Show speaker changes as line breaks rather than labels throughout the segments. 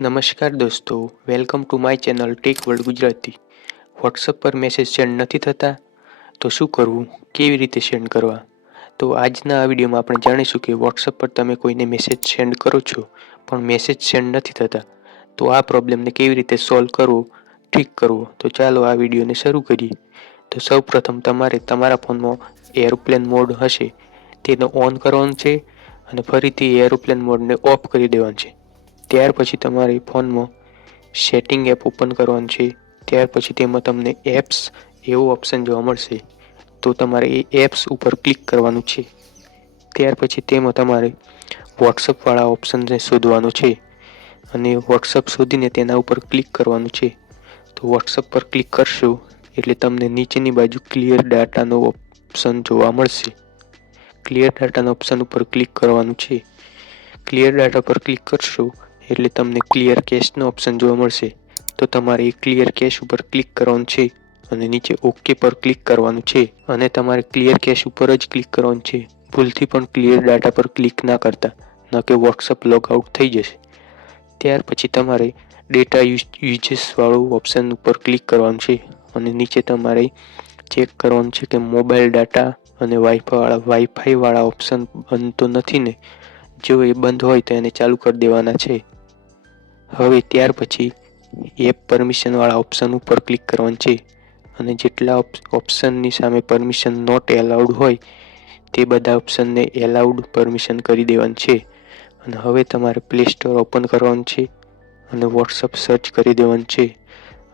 નમસ્કાર દોસ્તો, welcome to my channel tech world Gujarati. WhatsApp પર મેસેજ સેન્ડ નથી થતા? તો શું કરવું? કેવી રીતે સેન્ડ કરવા? તો આજના આ વિડીયોમાં આપણે જાણીશું કે વોટ્સઅપ પર તમે કોઈને મેસેજ સેન્ડ કરો છો, પણ મેસેજ સેન્ડ નથી થતા. તો આ પ્રોબ્લેમને કેવી રીતે સોલ્વ કરવો? ઠીક કરવો? તો ચાલો આ વિડીયોને શરૂ કરીએ. તો સૌ પ્રથમ તમારે તમારા ફોનમાં એરોપ્લેન મોડ હશે. તેને ઓન કરવાનું છે અને ફરીથી એરોપ્લેન મોડને ઓફ કરી દેવાનું છે. ત્યાર પછી તમારે ફોનમાં સેટિંગ એપ ઓપન કરવાનું છે. ત્યાર પછી તેમાં તમને એપ્સ એવું ઓપ્શન જોવા મળશે. તો તમારે એ એપ્સ ઉપર ક્લિક કરવાનું છે. ત્યાર પછી તેમાં તમારે વોટ્સઅપવાળા ઓપ્શનને શોધવાનું છે. અને વોટ્સઅપ શોધીને તેના ઉપર ક્લિક કરવાનું છે. તો વોટ્સઅપ પર ક્લિક કરશો એટલે તમને નીચેની બાજુ ક્લિયર ડાટાનો ઓપ્શન જોવા મળશે. ક્લિયર ડાટાના ઓપ્શન ઉપર ક્લિક કરવાનું છે. ક્લિયર ડાટા પર ક્લિક કરશો એટલે તમને ક્લિયર કેશનો ઓપ્શન જોવા મળશે. તો તમારે એ ક્લિયર કેશ ઉપર ક્લિક કરવાનું છે અને નીચે ઓકે પર ક્લિક કરવાનું છે અને તમારે ક્લિયર કેશ ઉપર જ ક્લિક કરવાનું છે. ભૂલથી પણ ક્લિયર ડાટા પર ક્લિક ના કરતા, ન કે વોટ્સઅપ લોગ આઉટ થઈ જશે. ત્યાર પછી તમારે ડેટા યુઝેસવાળું ઓપ્શન ઉપર ક્લિક કરવાનું છે અને નીચે તમારે ચેક કરવાનું છે કે મોબાઈલ ડાટા અને વાઈફાઈવાળા વાઈફાઈવાળા ઓપ્શન બનતો નથી ને. જો એ બંધ હોય તો એને ચાલુ કરી દેવાના છે. હવે ત્યાર પછી એપ પરમિશનવાળા ઓપ્શન ઉપર ક્લિક કરવાનું છે. અને જેટલા ઓપ્શનની સામે પરમિશન નોટ એલાઉડ હોય, તે બધા ઓપ્શનને એલાઉડ પરમિશન કરી દેવાનું છે. અને હવે તમારે પ્લે સ્ટોર ઓપન કરવાનું છે અને વોટ્સઅપ સર્ચ કરી દેવાનું છે.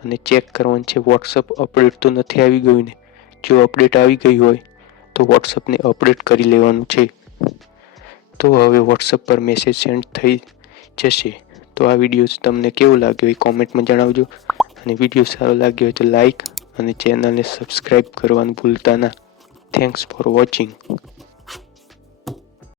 અને ચેક કરવાનું છે વોટ્સઅપ અપડેટ તો નથી આવી ગયું ને? જો અપડેટ આવી ગઈ હોય, તો વોટ્સઅપને અપડેટ કરી લેવાનું છે. તો હવે વોટ્સઅપ પર મેસેજ સેન્ડ થઈ જશે. તો આ વીડિયો તમને કેવો લાગ્યો એ કોમેન્ટમાં જણાવજો. અને વીડિયો સારો લાગ્યો હોય તો લાઈક અને ચેનલને સબસ્ક્રાઈબ કરવાનું ભૂલતા ના. Thanks for watching